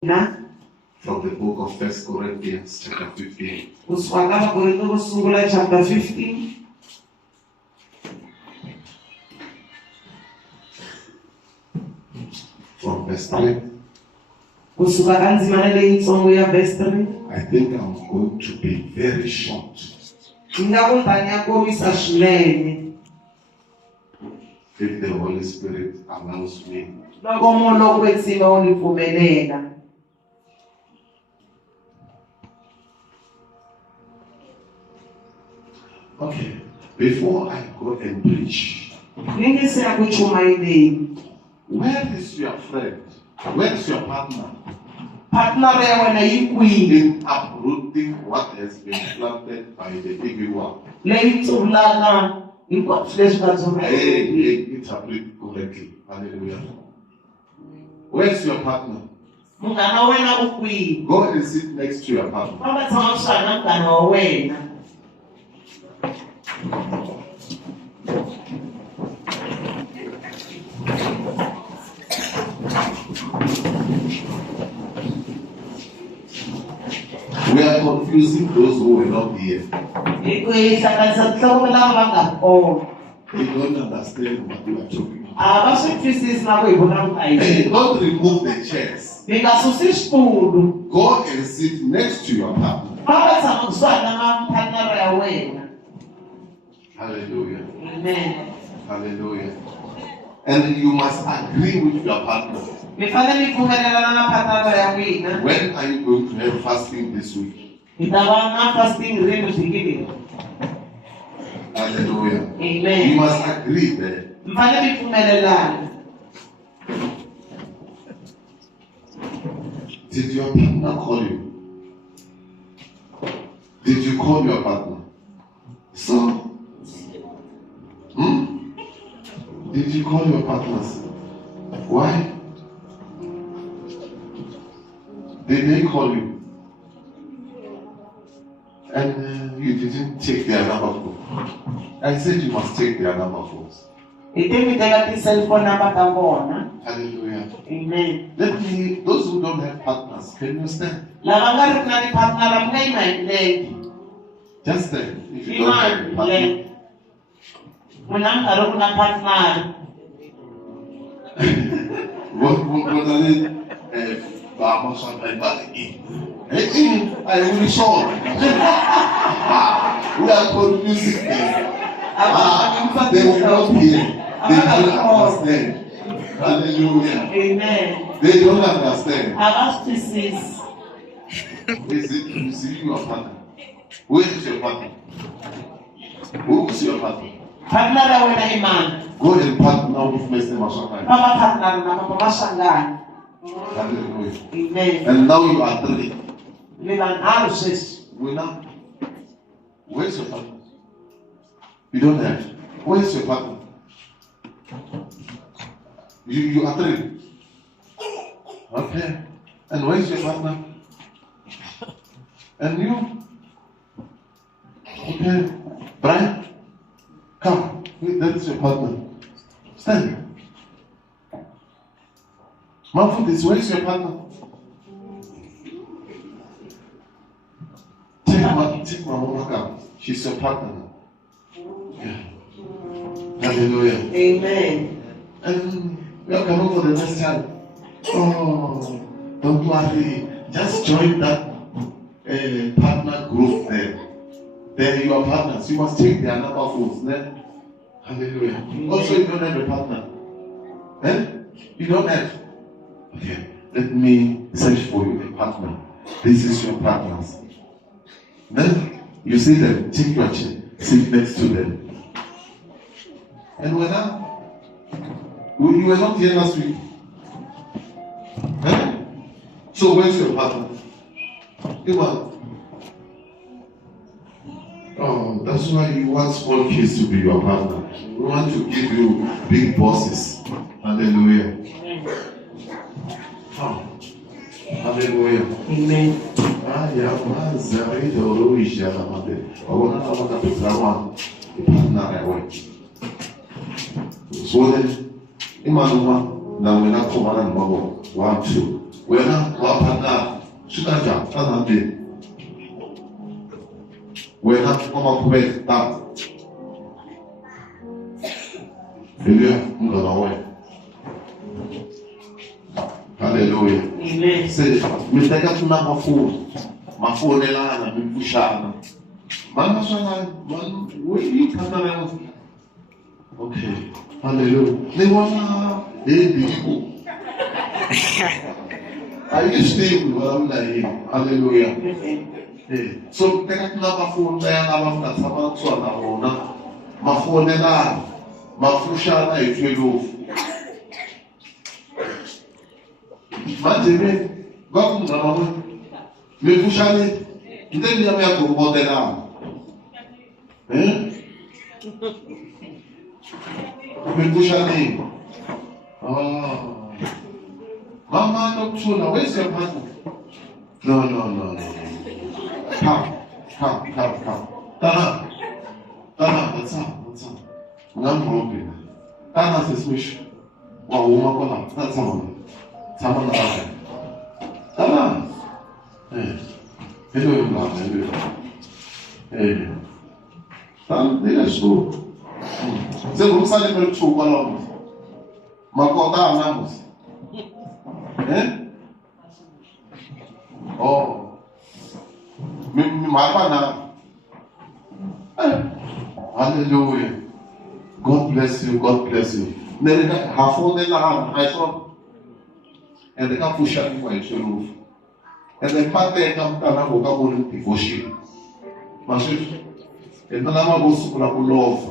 From the book of 1 Corinthians chapter 15. Chapter 15. From verse 3. I think I'm going to be very short. If the Holy Spirit allows me. Okay, before I go and preach, where is your friend? Where is your partner? In uprooting what has been planted by the evil one. Interpret correctly. Hallelujah. Where is your partner? Go and sit next to your partner. We are confusing those who were not here. They don't understand what we are talking about. Don't remove the chairs. Go and sit next to your partner. Hallelujah. Amen. Hallelujah. And you must agree with your partner. When are you going to have fasting this week? Hallelujah. Amen. You must agree there. Did your partner call you? Did you call your partner? So, did you call your partners? Why? Did they call you? And you didn't take their number phone. I said you must take their number phones. Hallelujah. Amen. Let me, those who don't have partners, can you stand? Just stand. If you don't have a partner. I will be sure. We are confusing them. They will not hear. They don't understand. Hallelujah. Amen. They don't understand. You see your partner. Who is your partner? Who is your partner? Go and partner with Mr. Mashakai. Hallelujah. Amen. And now you are three. We now. Where's your partner? You don't have. Where's your partner? You are three. Okay. And where's your partner? And you? Okay. Brian? Come. That is your partner. Stand. Manfred, where's your partner? Take my mama come. She's your partner. Yeah. Hallelujah. Amen. And we are coming for the next time. Oh, don't worry. Just join that partner group there. Then you are partners. You must take their number phones. Then, hallelujah. Also, you don't have a partner. Eh? You don't have. Okay. Let me search for you a partner. This is your partners. Then you see them. Take your chair. Sit next to them. And when you were not here last week. Eh? So where's your partner? Oh, that's why you want small kids to be your partner. We want to give you big bosses. Hallelujah. Oh. Hallelujah. Amen. So then, Imanuma, now we're not commanding 1, 2. We're not Chukaja, that's not it. We're not come up with that. Hallelujah. Amen. Say, me take up my phone. My phone elana, me pushana. Mama sana, man, where you come around? Okay. Hallelujah. They wanna, are you stable? Hallelujah. Hey. So take up my phone there, I'm not about to know. My phone elana, my pushana, if you do. Imagine, God, no, me pushani, then you have to go down. Me pushani. Oh, Mama, don't show now. Where's your partner? No. Come. Tana, what's up? I'm broken. Tana says, wish. Wow, woman, that's someone. Someone else. Tana. Hello. Hey. Let's go. Você não sabe meu tio qual mas contar namos. Oh. Me marca nada. Hallelujah. God bless you. Nere hafone na I saw and the can push up for your roof. And the pattern come to na boca bonito devotion. Mas e não ama gosto para o love.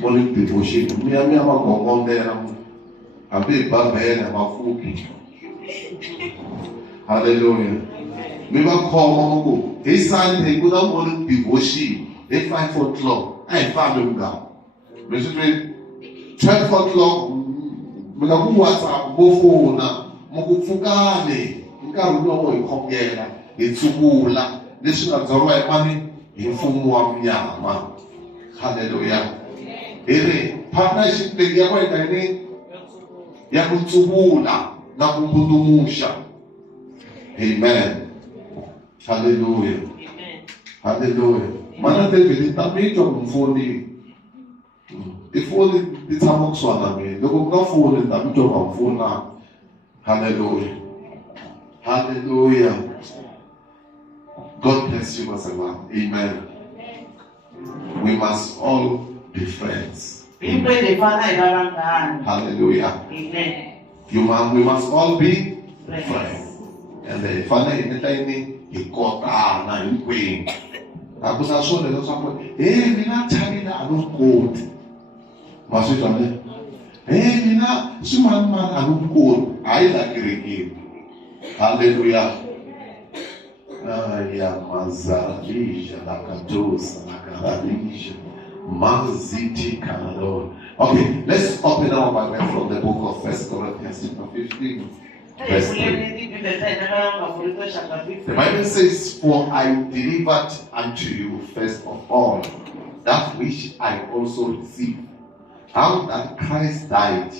Bonito devotion. Minha ama com dela. A big babela mafuki. Hallelujah. Me va call mamugo. He sang he good morning devotion. They 5 o'clock. I found him down. Me say 12 o'clock. Me ga ku WhatsApp bofo na. Mukufukane. Nkarulo wo ikongela. Itsubula. Leswi nga dzorwa emani hi mfumo wa mnyama. Hallelujah. Ere partnership leyi ya kwenda ni ya kutsubula na kumbudumusha. Amen. Hallelujah. Hallelujah. Mana David tamito mfoni. Ifoni ditamo kuswana me. Loko ngafuni tamito mfona. Hallelujah. Hallelujah. God bless you, Pastor Man. Amen. We must all be friends. Hallelujah. Amen. We must all be friends. And the father in the time he caught na in queen. I was also the something. Hey, we not telling that I don't quote. Must you tell me? Hey, we not man I don't quote. I like it. Hallelujah. Ya mazalisha la kadosa la karalisha maziti kanalo. Okay, let's open our Bible from the book of 1 Corinthians chapter 15. Verse 3. The Bible says, "For I delivered unto you first of all that which I also received, how that Christ died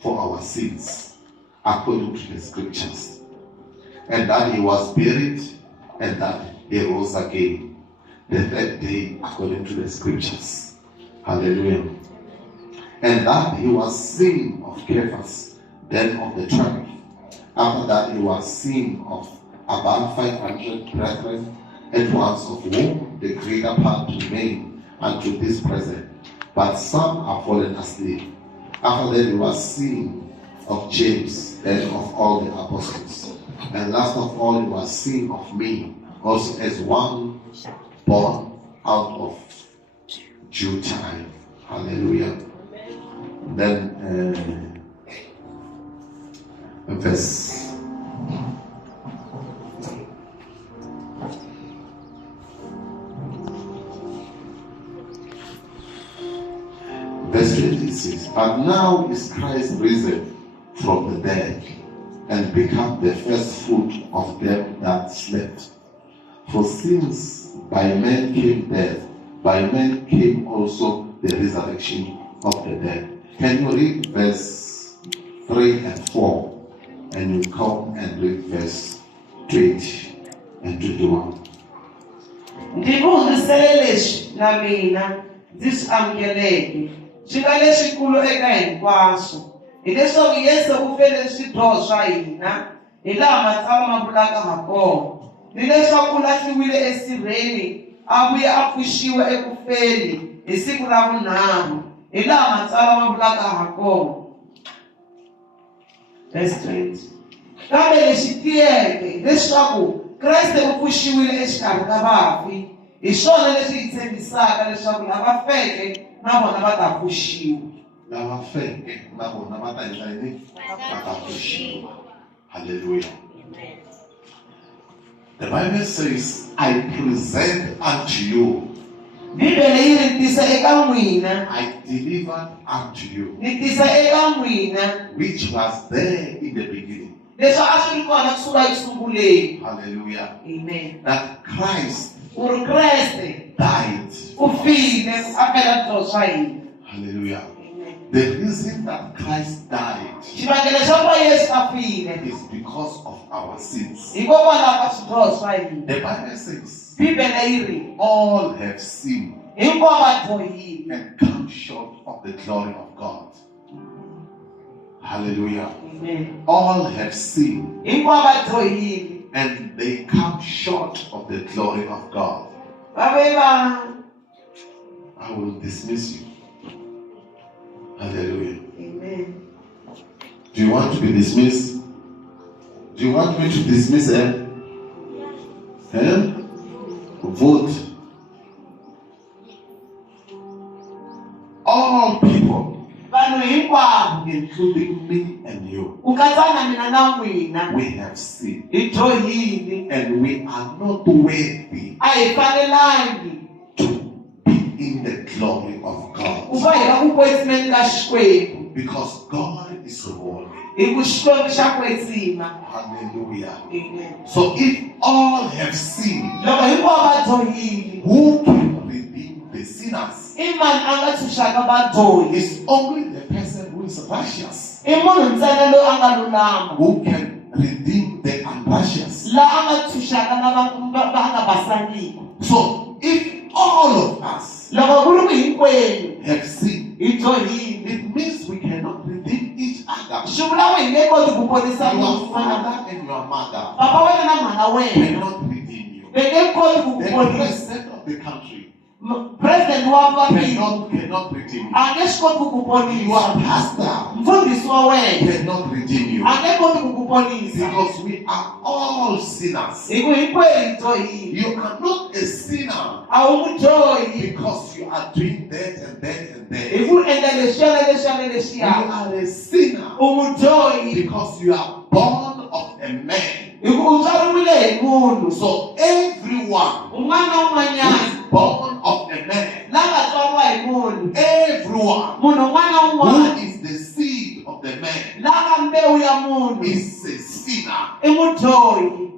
for our sins, according to the scriptures, and that he was buried, and that he rose again the third day, according to the scriptures." Hallelujah. And that he was seen of Cephas, then of the 12. After that, he was seen of about 500 brethren, at once of whom the greater part remain unto this present, but some are fallen asleep. After that, he was seen of James, then of all the apostles. And last of all, he was seen of me, also as one born out of due time. Hallelujah. Then verse 26. But now is Christ risen from the dead, and become the first fruit of them that slept. For since by men came death, by men came also the resurrection of the dead. Can you read verse 3 and 4? And you come and read verse 20 and 21. Ndivuzisele leswi na mina ndzi swi amukeleke swi nga leswikulu eka hinkwaswo hileswaku Yesu u fele swidyoho swa hina hi laha matsalwa ma vulaka hakona ni leswaku u lahliwile esirheni a vuya a pfuxiwa ekufeni hi siku ra vunharhu hi laha matsalwa ma vulaka hakona. Verse 20. Kambe lexi tiyeke leswaku Kreste u pfuxiwile exikarhi ka vafi hi swona leswi hi tshembisaka leswaku lava feke na vona va ta pfuxiwa. Lava feke na vona va ta endla yini? Va ta pfuxiwa. Hallelujah. The Bible says, I present unto you. Bibele yi ri tisa eka n'wina. I delivered unto you. Ni tisa eka n'wina. Which was there in the beginning. Leswi a swi ri kona kusuka esunguleni. Hallelujah. Amen. That Christ Ku ri Kreste died. u file a fela swidyoho swa hina. Hallelujah. Amen. The reason that Christ died Xivangelo xa ku va Yesu a file is because of our sins. hikokwalaho ka swidyoho swa hina. The Bible says, Bibele yi ri all have sinned hinkwavo va dyohile. and come short of the glory of God. Hallelujah. Amen. All have sinned Hinkwavo va dyohile. and they come short of the glory of God. Va ve va. I will dismiss you. Hallelujah. Amen. Do you want to be dismissed? Do you want me to dismiss her? Eh? Vote. All people, Vanhu hinkwavo including me and you, ku katsa na mina na n'wina we have sinned hi dyohile. and we are not worthy A hi fanelangi to be in the glory of ku God va hi va ku kwetsimeni ka Xikwembu because God is holy. hi ku Xikwembu xa kwetsima. Hallelujah. Amen. So if all have sinned, Loko hinkwavo va dyohile who can redeem the sinners? i mani a nga tshunxaka vadyohi? It's only the person who is righteous I munhu ntsena loyi a nga lulama who can redeem the unrighteous. laha a nga tshunxaka na va nga basangiki. So if all of us Loko ku ri ku hinkwenu have sinned, hi dyohile it means we cannot redeem each other. swi vula ku hi nge koti ku ponisa Your munhu un'wana. father and your mother Papa wena na mhana wena cannot redeem you. va nge koti ku The ponisa. president of the country President wa matiko cannot redeem you. a nge swi koti ku ku Your ponisa. pastor Mfundhisi wa wena cannot redeem you a nge koti ku ku ponisa because we are all sinners. hi ku hinkwenu hi dyohile. You are not a sinner A wu mudyohi because you are doing that and that and hi that. ku endla leswiya na leswiya na You leswiya. are a sinner U mudyohi because you are born of a man. hi ku u tswariwile hi munhu. So everyone Un'wana na who un'wanyana is born of a man, la nga tswariwa hi munhu. everyone Munhu un'wana na who un'wana is the seed of the man la nga mbewu ya munhu is a sinner. i mudyohi.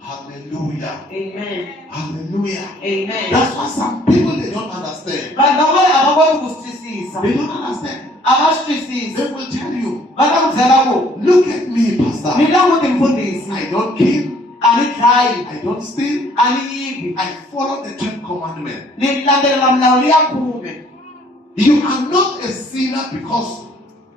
Hallelujah. Amen. Hallelujah. Amen. That's why some people they don't understand. Vanhu van'wana a va koti ku swi twisisa. They don't understand. A va swi twisisi. They will tell you, Va ta ku byela ku look at me, Pastor. ni languti mfundhisi. I don't kill, A ni dlayi. I don't steal, A ni yivi. I follow the 10 commandments. Ni landzelela milawu ya khume. You are not a sinner because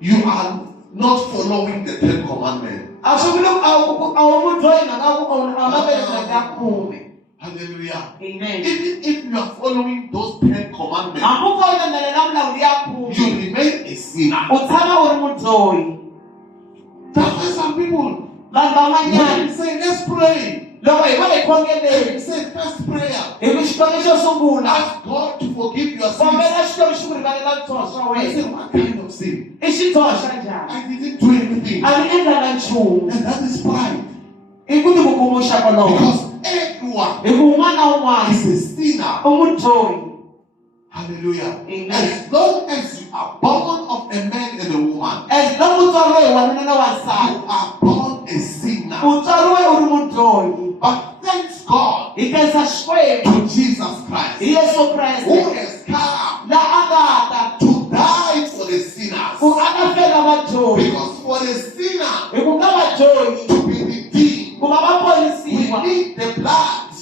you are not following the 10 commandments. A swi vuli ku a wu mudyohi mhaka ku a nga landzelela ya khume. Hallelujah. Amen. Even if you are following those 10 commandments, Hambi u kha u landzelela milawu ya khume you remain a sinner. u tshama u ri mudyohi. That's why some people, Vanhu when van'wanyana you say, let's pray, loko hi va hi they khongeleni say, first prayer, hi ku xikwembu xo sungula ask God to forgive your sins. kombela xikwembu xi ku rivalela swidyoho swa I say, wena. what kind of sin? I xidyoho xa njhani? I didn't do anything. A ni endlanga nchumu. And that is pride. I ku tikukumuxa koloko. Because everyone Hi ku un'wana na un'wana is a sinner. u mudyohi. Hallelujah. Amen. As long as you are born of a man and a woman, As long u tswariwe hi wanuna na you wansati are born a sinner. u tswariwe u ri mudyohi. But thanks God Hi khensa Xikwembu to Jesus hi Christ, Yesu who Kreste has come la a nga ta to die for the sinners. ku a ta fela vadyohi. Because for the sinner Hi ku nga vadyohi to be redeemed, ku va va need the blood of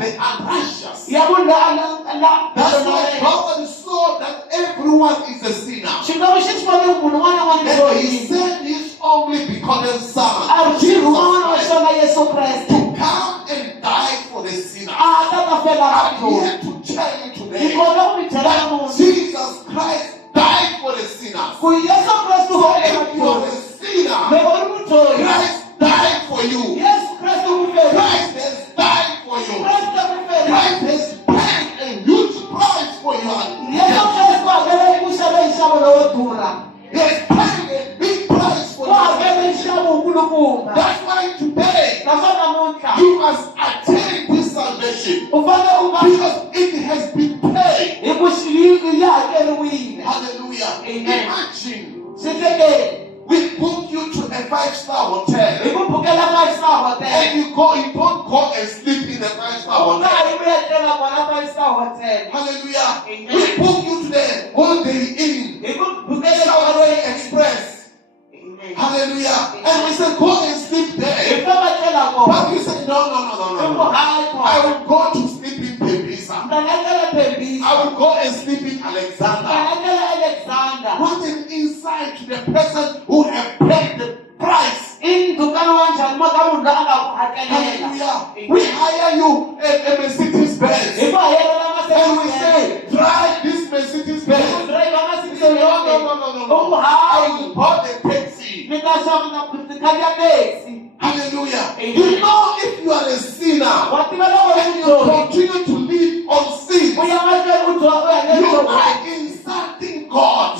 the unrighteous. That's why God saw that everyone is a sinner. And He sent His only begotten Son, Jesus Christ, to come and die for the sinner. I'm here to tell you today that Jesus Christ died for the sinners. So if you are a sinner, Christ died for you. Christ has died for you. Christ has paid a huge price for you. He has paid a big price for you. That's why today you must attain this salvation, because it has been paid. Hallelujah. Imagine we book you to a 5-star hotel, and you don't go and sleep in a 5-star hotel. Hallelujah. We book you to the Holiday Inn, Southway Express. Hallelujah. And we say, go and sleep there. But you say, no. I will go to sleep in Pebisa. I will go and sleep in Alexander. What an insight to the person who have paid the price. Hallelujah. We hire you a Mercedes Benz, and we say, drive this Mercedes Benz. You say, no. I will buy the taxi. Hallelujah. You know, if you are a sinner and you continue to live on sin, you are insulting God.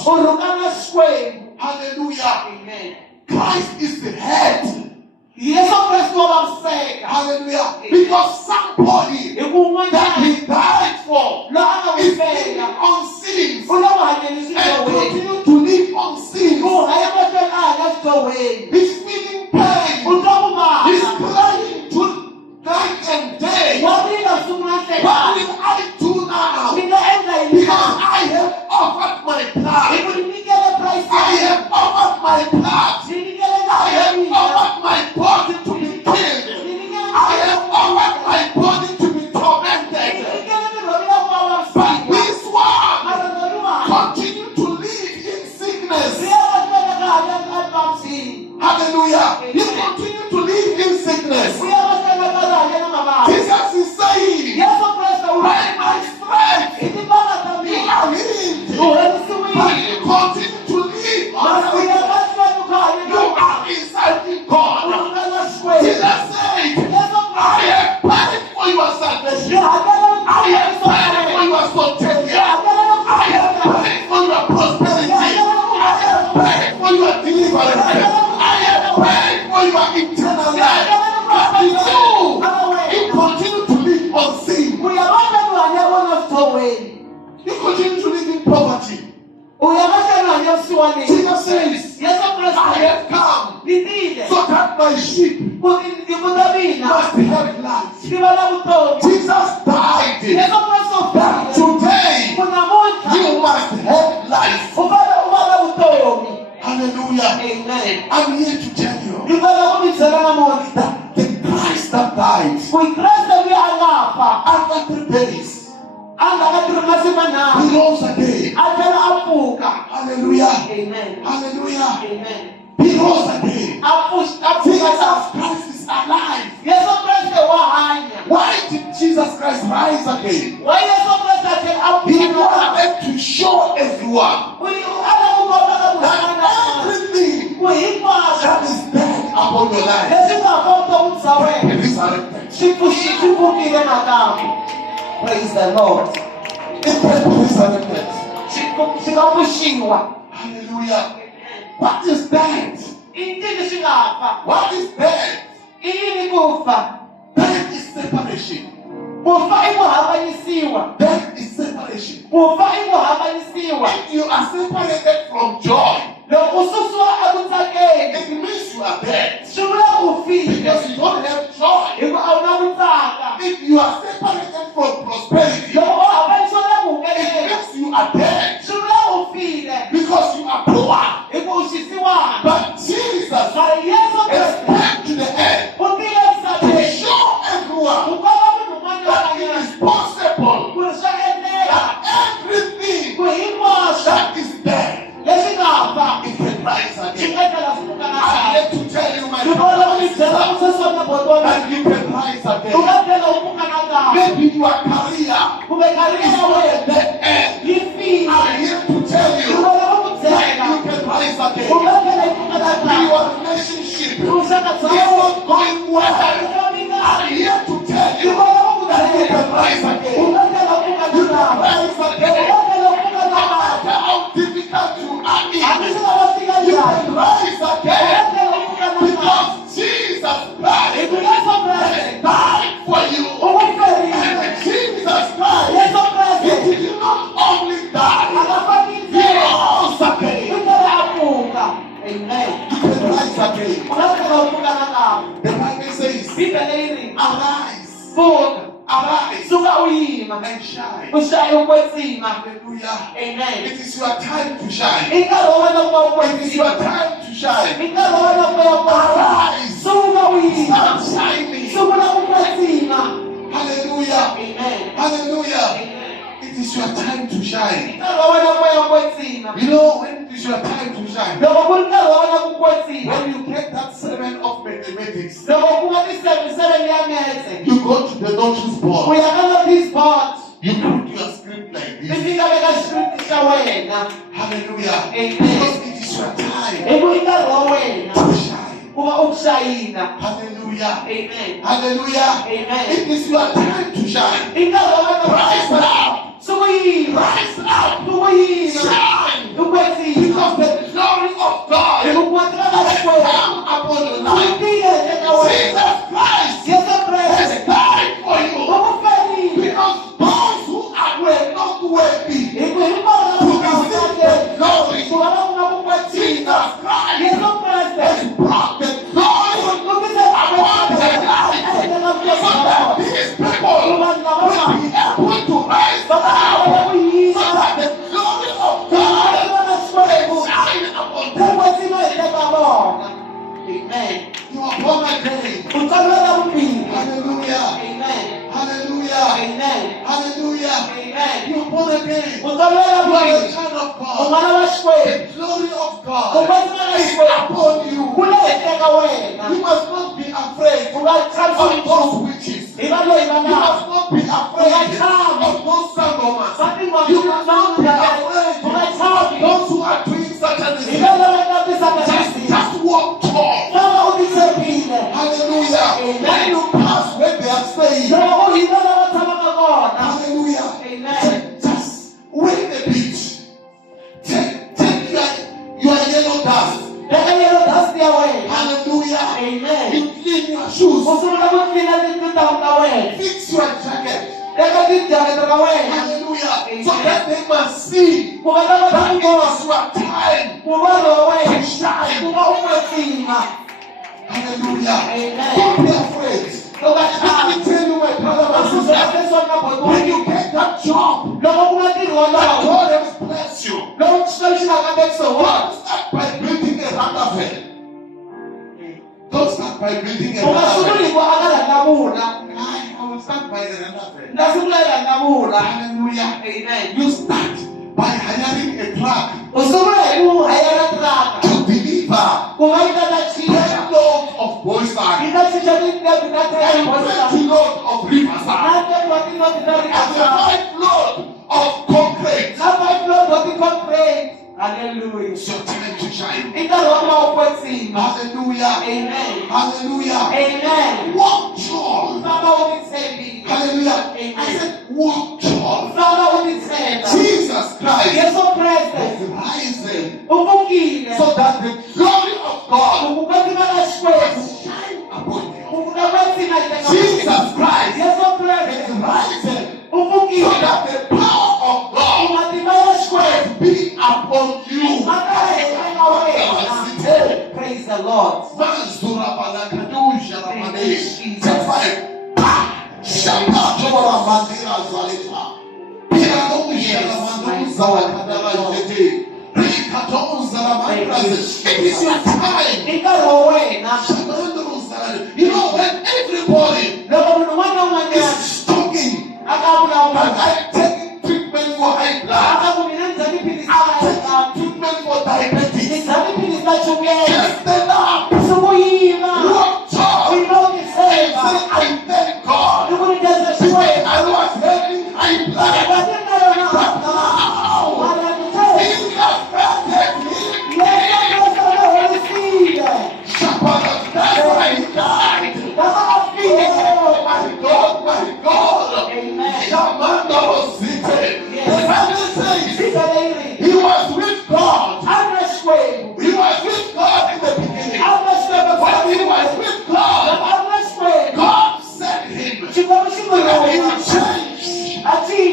Hallelujah. Amen. Christ is the head. Hallelujah. Because somebody that He died for is living on sin and continue to live on sin. He's feeling pain. He's crying to night and day. What will I do now? Because I have offered my blood. I have offered my blood. I have offered my body to be killed. I have offered my body to be tormented. But this one continue to live in sickness. Hallelujah. You continue to live in sickness. Jesus is saying, by my strength you are healed. But you continue to live on sickness. You are insulting God. Jesus said, I have paid for your salvation. I have paid for your protection. I have paid for your prosperity. I have paid for your deliverance. I have paid for your eternal life. But you continue to live on sin. You continue to live in poverty. Jesus says, I have come so that my sheep must have life. Jesus died that today you must have life. Hallelujah. Amen. I'm here to tell you that the Christ that died after 3 days, he rose again. Hallelujah. Amen. Hallelujah. Amen. He rose again. Jesus Christ is alive. Why did Jesus Christ rise again? He wanted to show everyone that everything that is dead upon your life is resurrected. Praise the Lord. It's resurrected. Hallelujah. What is that? What is that? That is separation. That is separation. If you are separated from joy, it means you are dead. Because you don't have joy. If you are separated from prosperity, it means you are dead. Because you are poor. But Jesus has come to the earth to It's not a dead end. I'm here to tell you that you can rise again. Your relationship is not going well. I'm here to tell you that you can rise again. You can rise again. No matter how difficult you are in, you can rise again. Because Jesus Christ died for you. And Jesus Christ, He did not only die, He rose again. Amen. You can rise again. The Bible says, arise. Arise and shine. Hallelujah. Amen. It is your time to shine. It is your time to shine. Arise. Start shining. Hallelujah. Amen. Hallelujah. It is your time to shine. Amen. You know when it is your time to shine? When you get that 7 of mathematics, you go to the notice board. You put your script like this. Hallelujah. Because it is your time to shine. Hallelujah. Amen. Hallelujah. Amen. It is your time to shine. Rise up. Rise up. Shine. Because the glory of God has come upon your life. Jesus Christ has died for you. Because those who were not worthy to receive the glory, Jesus Christ has brought the glory upon their life. So that these people will be able to rise up. So that the glory of God can shine upon them. Amen. You are born again. Hallelujah. Amen. Hallelujah. Amen. Hallelujah. Amen. You are born again. You are the child of God. The glory of God is upon you. You must not be afraid of those witches. You must not be afraid of those sangomas. You must not be afraid of those who are doing satanism. Just walk tall. Hallelujah. When you pass where they are staying. Hallelujah. Amen. Just wait a bit. Take your yellow dust. Hallelujah. Amen. You clean your shoes. Fix your jacket. Hallelujah. So that they must see that it is your time to shine. Hallelujah. Amen. Don't be afraid. Let me tell you, my brother, my sister, when you get that job, that God has blessed you, don't start by building a Randafel. Don't start by building a Randafel. I will start by a Randafel. Hallelujah. Amen. You start by hiring a truck to deliver 10 loads of boys and 20 loads of riverside and 5 loads of concrete. Hallelujah. It's your time to shine. Hallelujah. Hallelujah. Amen. Hallelujah. Amen. Walk tall. Hallelujah. Amen. I said walk tall. Jesus Jesus Christ is rising so that the glory of God will shine upon you. Jesus Christ is rising so that the power of God will be upon you. Praise the Lord. Take 5. Shaka Tora Mandira Zalita. It is your time. You know, when everybody is talking, I'm taking treatment for high blood, I'm taking treatment for diabetes. Just stand up, walk tall, and say, I thank God. Today I was having high blood.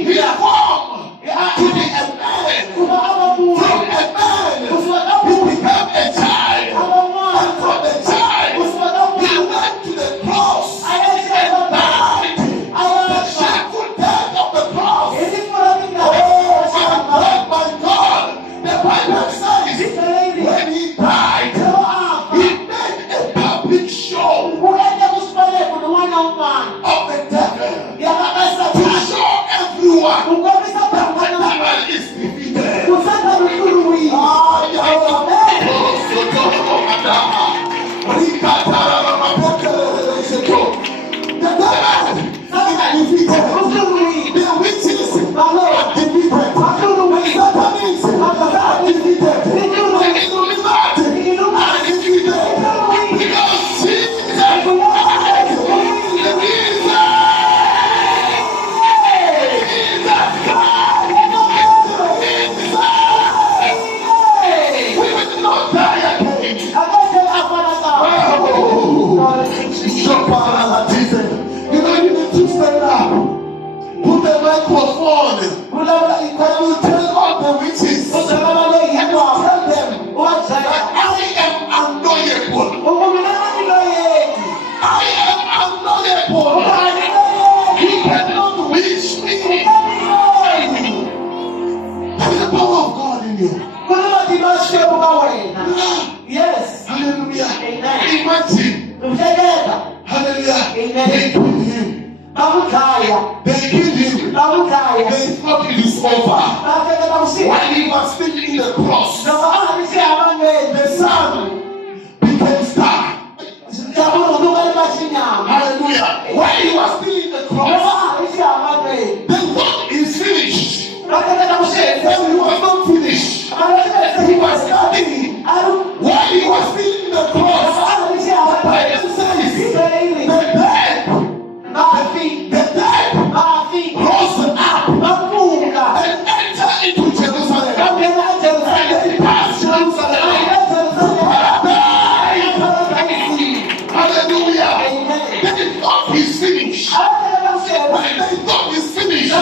He formed to be a man. From a man, he became a child. And from the child, he went to the cross and died. The shameful death of the cross. Oh my God. The Bible says when he died, he made a public show of the devil to show everyone that the devil is defeated. The witches are defeated. Satanists are defeated. The Illuminati are defeated. Because Jesus died. We will not die again. You know, you need to stand up. Put the microphone. Can you tell all the witches? Tell them that I am unknowable. I am unknowable. You cannot wish me. There is the power of God in you. Yes. Hallelujah. Imagine. Hallelujah. They killed him. They killed him. They thought it is over. When he was still in the cross, the sun became star. Hallelujah. When he was still in the cross, the work is finished. Then he was not finished. He was starting. When he was still in the cross, the Bible says the dead rose up and entered into Jerusalem. And they passed Jerusalem. Hallelujah. They thought he's finished. When they thought he's finished, the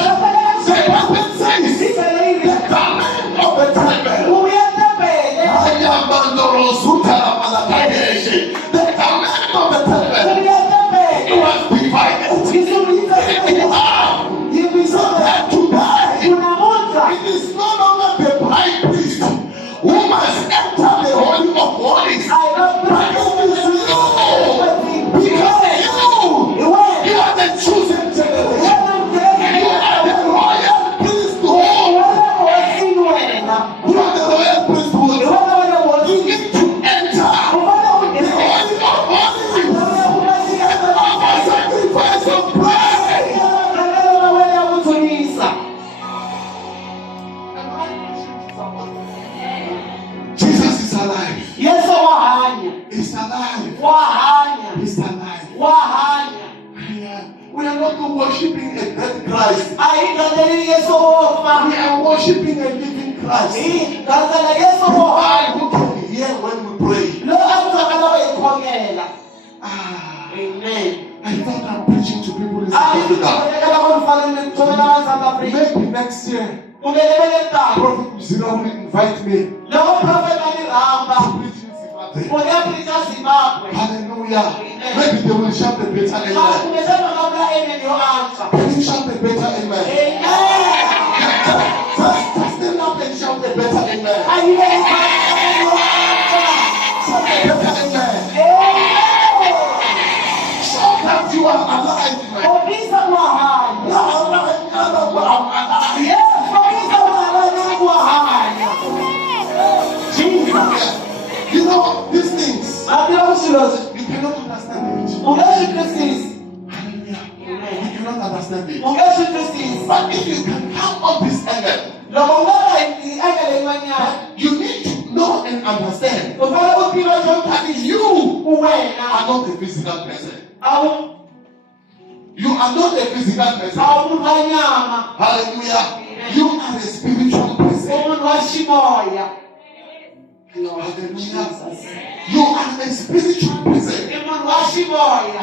Bible says the garment of the temple. The garment of the temple. It was divided. So that to die, it is no longer the high priest who must enter the Holy of Holies. But it is you. Because you are the chosen generation. You are the royal priesthood. You are the royal priesthood. You need to enter the Holy of Holies and offer sacrifice of praise. Jesus is alive. Yes, He's alive. He's alive. We are not worshiping a dead Christ. We are worshiping a living Christ. Who can hear when we pray? Amen. I thought I'm preaching to people in South Africa. Maybe next year, Prophet Zira will invite me to preach in Zimbabwe. Hallelujah. Maybe they will shout the better amen. Can you shout the better amen? Just stand up and shout the better amen. Shout the better amen. Shout that you are alive. Jesus. You know these things. You cannot understand it. Hallelujah. You cannot understand it. But if you can come on this angle, you need to know and understand that you are not a physical person. You are not a physical person. Hallelujah. You are a spiritual person. Hallelujah. You are a spiritual person.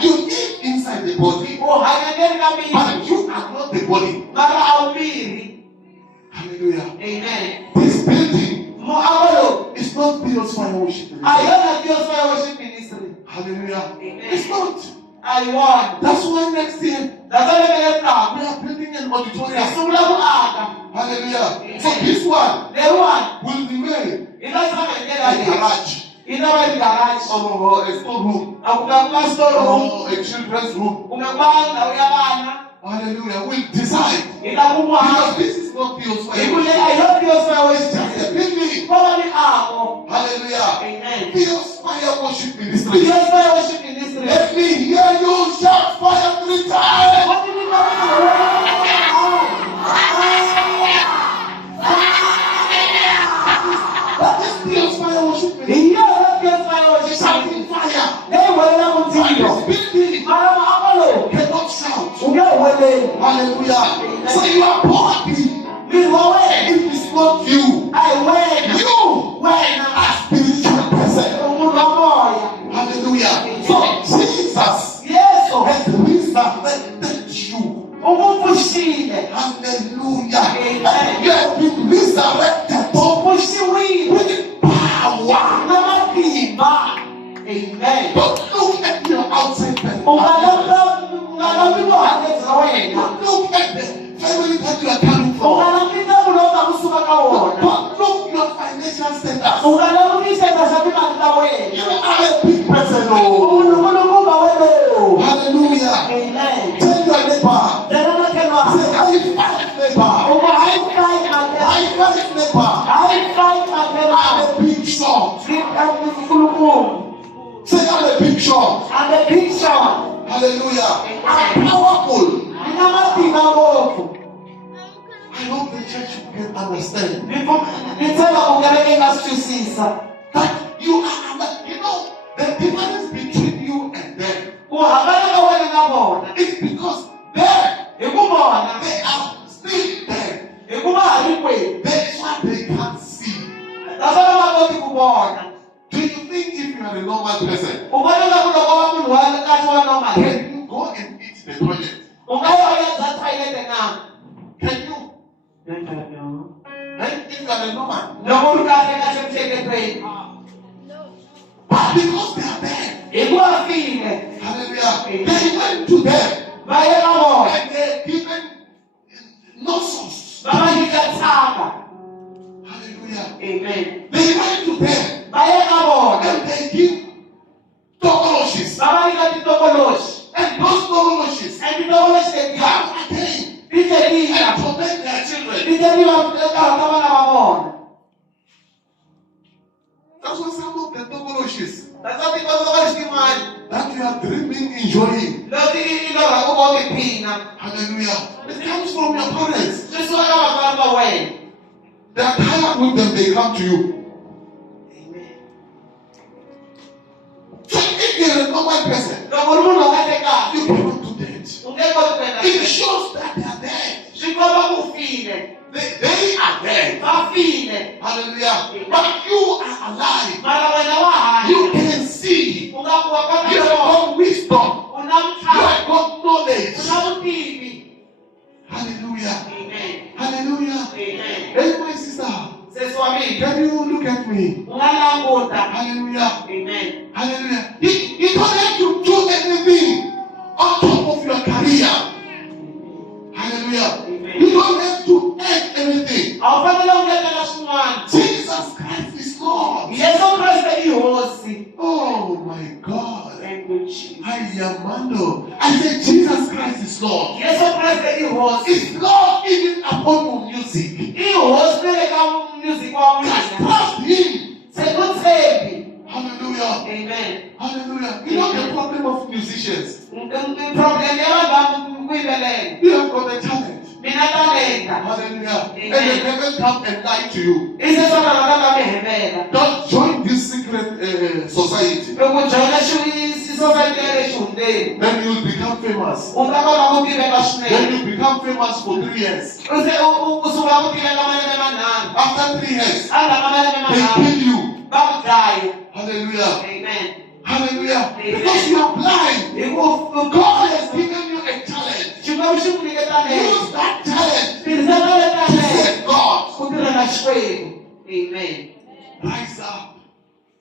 You live inside the body, but you are not the body. Hallelujah. Amen. This building is not Bill's fire worship ministry. Hallelujah. Amen. It's not. I want. That's why next year we are building an auditorium. Hallelujah. Amen. So this one will remain a garage. Or a storeroom. Or a children's room. Hallelujah. We'll decide. Because this is not Bill's fire worship. It's just a building. Hallelujah. Amen. Bill's fire worship ministry. Let me hear you shout fire 3 times. That is Bill's fire worship ministry. Shouting fire. This building cannot shout. Hallelujah. So you are body. It is not you. You are spiritual person. Hallelujah. So Jesus has resurrected you. Hallelujah. And you have been resurrected with power. Amen. Don't look at your outside person. Don't look at the family that you are coming from. Don't look your financial status. You are a big person. Hallelujah. Amen. Tell your neighbor. Say, I fight neighbor. I'm a big shot. Say, I'm a big shot. Hallelujah. I'm powerful. I hope the church can understand that you are, the difference between you and them is because them, they are still there. That is why they can't see. Do you think if you are a normal person, can you go and eat the toilet? Can you? And if you are a normal, but because they are there, hallelujah, they went to them and they given no sauce. Hallelujah. Amen. They went to them and they give tokoloshis. And those tokoloshis come again and torment their children. That's what some of the tokoloshis that you are dreaming, enjoying. Hallelujah. It comes from your parents. They are tired with them, they come to you. Amen. So if you are a normal person, you cannot do that. It shows that they are dead. They are dead. Hallelujah. But you are alive. You can see. You have got wisdom. You have got knowledge. Hallelujah. Amen. Hallelujah. Amen. Hey, my sister. Can you look at me? Hallelujah. Amen. Hallelujah. You don't have to do anything on top of your career. Hallelujah. Amen. You don't have to add anything. Jesus Christ is Lord. Oh my God. Thank you, Jesus. I said Jesus Christ is Lord. Is Lord even upon your music? Just trust Him. Hallelujah. Amen. Hallelujah. You know the problem of musicians. The You have got a talent. Hallelujah. And the devil come and lie to you. Don't join this secret society. Then you will become famous. Then you become famous for 3 years. After 3 years, they kill you. Hallelujah. Amen. Hallelujah. Because you are blind. God has has given you a talent. Use that talent to serve God. Amen. Rise up.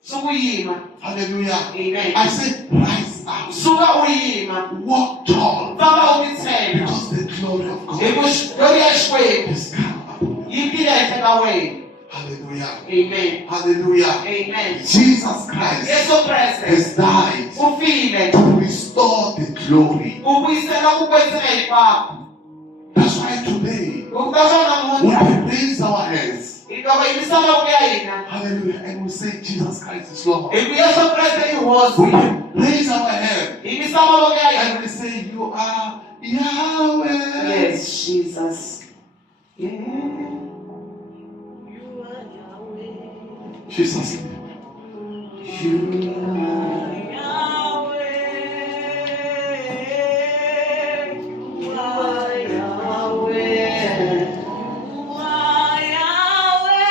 Sukuyima. Hallelujah. Amen. I said, rise up. Suka uyima. Walk tall. Faka ukithemba. Because the glory of God Glory ya Xikwembu. is come upon you. Yipila etheka wena. Hallelujah. Amen. Hallelujah. Amen. Jesus Christ Yesu Kriste has died ufile to restore the glory. ukuyisela ukweseka kwakho. That's why today Ukuthola we namuhla raise our hands. ngoba imisala kuyayina. Hallelujah. And we say, Jesus Christ is Lord. Yesu Kriste We ihosi. can raise our hand Imisala kuyayina. and we say, you are Yahweh. Yes, Jesus. Yeah. Jesus. You are Yahweh. You are Yahweh. You are Yahweh.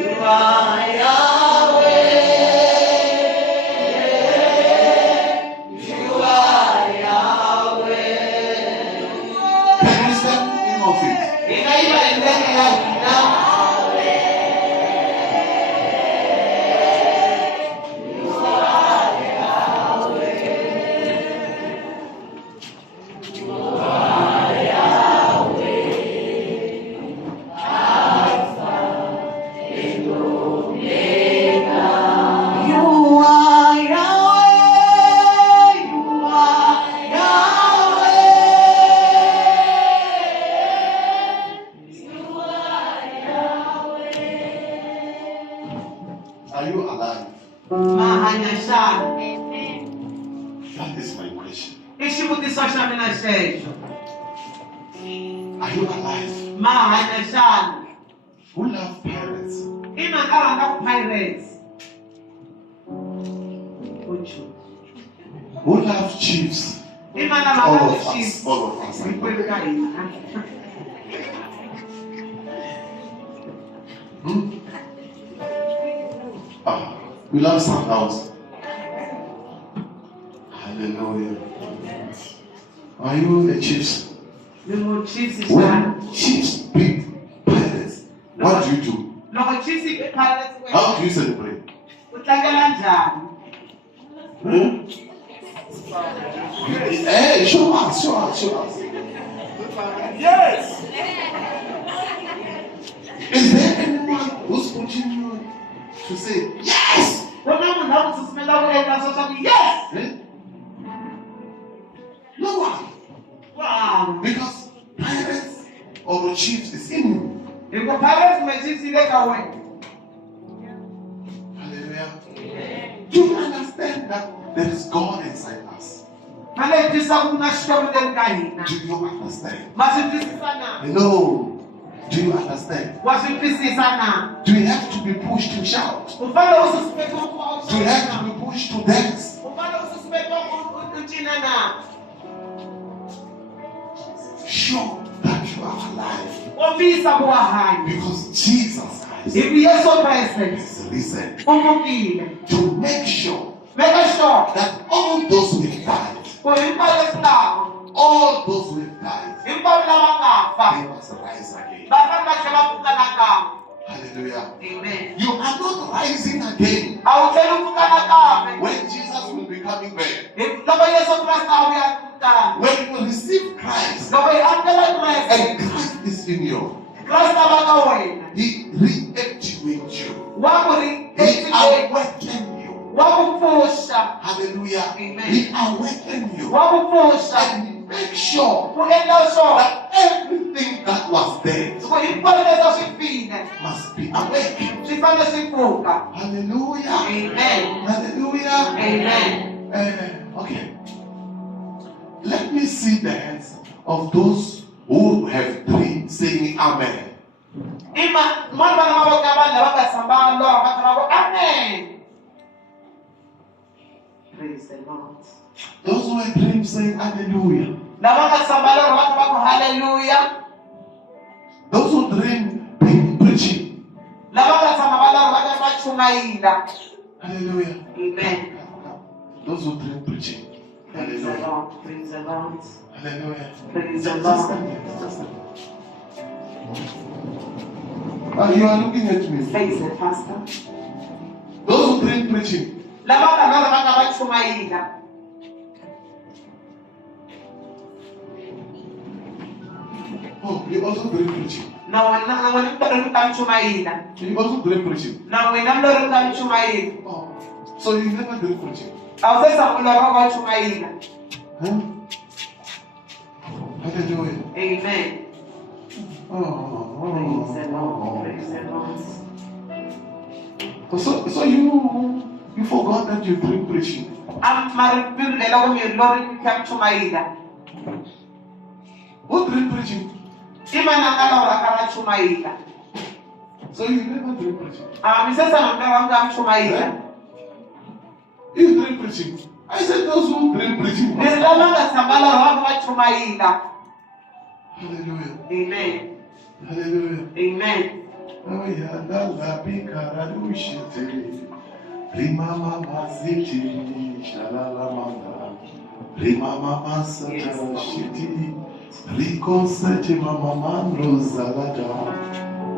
You are Yahweh. You are Yahweh. Can you step in of it? Inaiba ndani ya Are you alive? mahanyashana. That is my question. Xivutiso xa mina xexo. Are you alive? Mahanyashana. Who love pirates? I mani a rhandza pirates? Who love chiefs? I mani a All rhandza of us. chiefs? All of us. Hinkwenu ka hina. We love sandals. Hallelujah. Are you a chiefs? Loko chiefs is When chiefs beat pirates, what do you do? Loko chiefs i pirates wena. How do you celebrate? U tlangela njhani? Hey, show us, show us, show us. Yes. Is there anyone who's pushing you to say yes? Kuna munhu a ku susumela ku endla swo swa ku yes. Eh? No one. Wow. Because pirates or chiefs is in you. Hikuva pirates kumbe chiefs yi le ka wena. Hallelujah. Do you understand that there is God inside us? Mane tisa ku na xikwembu endzeni ka hina. Do you understand? Ma swi twisisa na? Hello. Do you understand? Wa swi twisisa na? Do you have to be pushed to shout? U fanele u susumetiwa ku va u Do you have to be pushed to dance? U fanele u susumetiwa ku u cina na? Show that you are alive. Kombisa ku wa hanya. Because Jesus Christ Hikuva Yesu Kriste is risen u pfukile. to make sure Make sure that all those who have died, ku hinkwavo leswi laha, all those who have died, hinkwavo lava nga fa, they must rise again. va fanele va tlhela va pfuka nakambe. Hallelujah. Amen. You are not rising again A wu tlheli u pfuka nakambe. when Jesus will be coming back. Loko Yesu Kriste a vuya nakambe. When you receive Christ Loko hi amukela Kriste, and Christ is in you, Kriste a va ka wena. He reactivates you. Wa ku He reactivate, awakens you. wa ku pfuxa, Hallelujah. Amen. He awakens you. wa ku pfuxa, And He makes sure ku endla swona. that everything that was dead Ku hinkwavo leswi swi file, must be awakened. swi fanele swi pfuka. Hallelujah. Amen. Hallelujah. Amen. Okay. Let me see the hands of those who have dreams saying Amen. Ima, mwana vana va voka vanhu lava nga sambala lorha va tlhela va ku amen. Praise the Lord. Those who have dreams saying Hallelujah. Lava nga sambala lorha va tlhela va ku hallelujah. Those who dream being preaching. Lava nga tshama va lorha va tlhela va chumayela. Hallelujah. Amen. Those who dream preaching. Praise the Lord. Praise the Lord. Hallelujah. Praise the Just Lord. stand there. Just stand there. You are looking at me. Face it, Pastor. Those who drink preaching. Oh, you also drink preaching. You also drink preaching. Oh, so you never drink preaching. Huh? Hallelujah. Amen. Praise the Lord. Oh. Praise the Lord. So you forgot that you drink preaching. Who drink preaching? So you never drink preaching. You drink preaching. I said those who drink preaching. Hallelujah. Amen. Hallelujah. Amen. Oh yeah, la bikaradushite. Rimama maziti, shalala manda. Rimama masata shiti. Rikosete mama mandro zalada.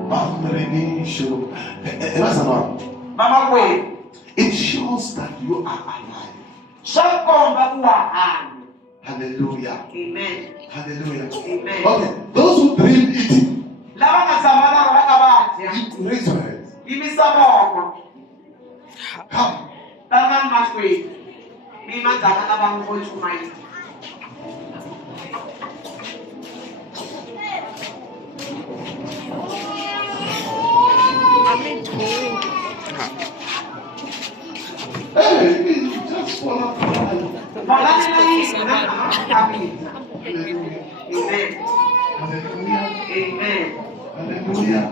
Mandrinisho. Mama way. It shows that you are alive. Hallelujah. Amen. Hallelujah. Amen. Okay, those who dream eating, eat resurect. Come. Hey, just follow. Hallelujah. Amen. Hallelujah. Amen. Hallelujah.